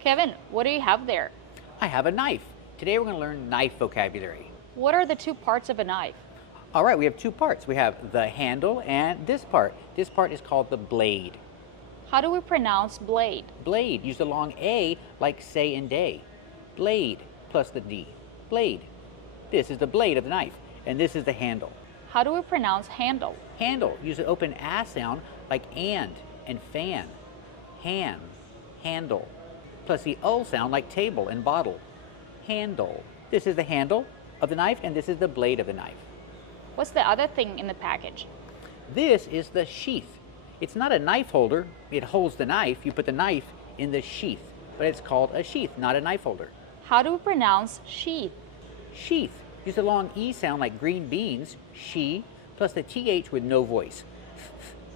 Kevin, what do you have there? I have a knife. Today we're going to learn knife vocabulary. What are the two parts of a knife? All right, we have two parts. We have the handle and this part. This part is called the blade. How do we pronounce blade? Blade, use the long A like say and day. Blade plus the D. Blade. This is the blade of the knife, and this is the handle. How do we pronounce handle? Handle, use an open A sound like and fan. Hand, handle. Plus the O sound like table and bottle. Handle. This is the handle of the knife, and this is the blade of the knife. What's the other thing in the package? This is the sheath. It's not a knife holder. It holds the knife. You put the knife in the sheath, but it's called a sheath, not a knife holder. How do we pronounce sheath? Sheath. Use the long E sound like green beans, she, plus the TH with no voice,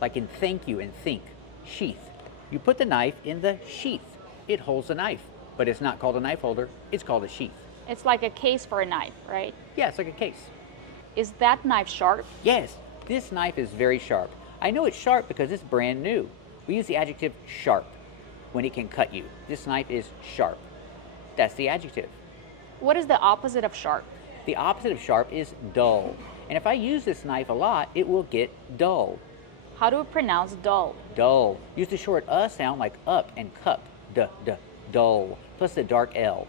like in thank you and think. Sheath. You put the knife in the sheath. It holds the knife, but it's not called a knife holder. It's called a sheath. It's like a case for a knife, right? Yeah, it's like a case. Is that knife sharp? Yes, this knife is very sharp. I know it's sharp because it's brand new. We use the adjective sharp when it can cut you. This knife is sharp. That's the adjective. What is the opposite of sharp? The opposite of sharp is dull. And if I use this knife a lot, it will get dull. How do we pronounce dull? Dull. Use the short sound like up and cup. Dull. Plus the dark L.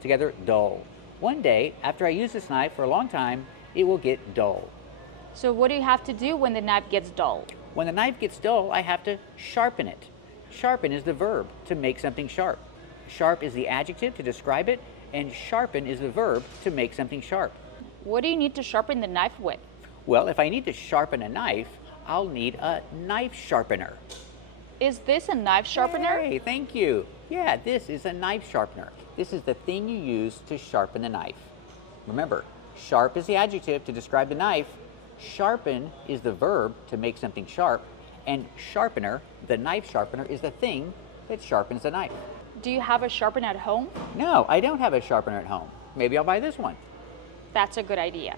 Together, dull. One day, after I use this knife for a long time, it will get dull. So what do you have to do when the knife gets dull? When the knife gets dull, I have to sharpen it. Sharpen is the verb to make something sharp. Sharp is the adjective to describe it, and sharpen is the verb to make something sharp. What do you need to sharpen the knife with? Well, if I need to sharpen a knife, I'll need a knife sharpener. Is this a knife sharpener? Hey, thank you. Yeah, this is a knife sharpener. This is the thing you use to sharpen the knife. Remember, sharp is the adjective to describe the knife, sharpen is the verb to make something sharp, and sharpener, the knife sharpener, is the thing that sharpens the knife. Do you have a sharpener at home? No, I don't have a sharpener at home. Maybe I'll buy this one. That's a good idea.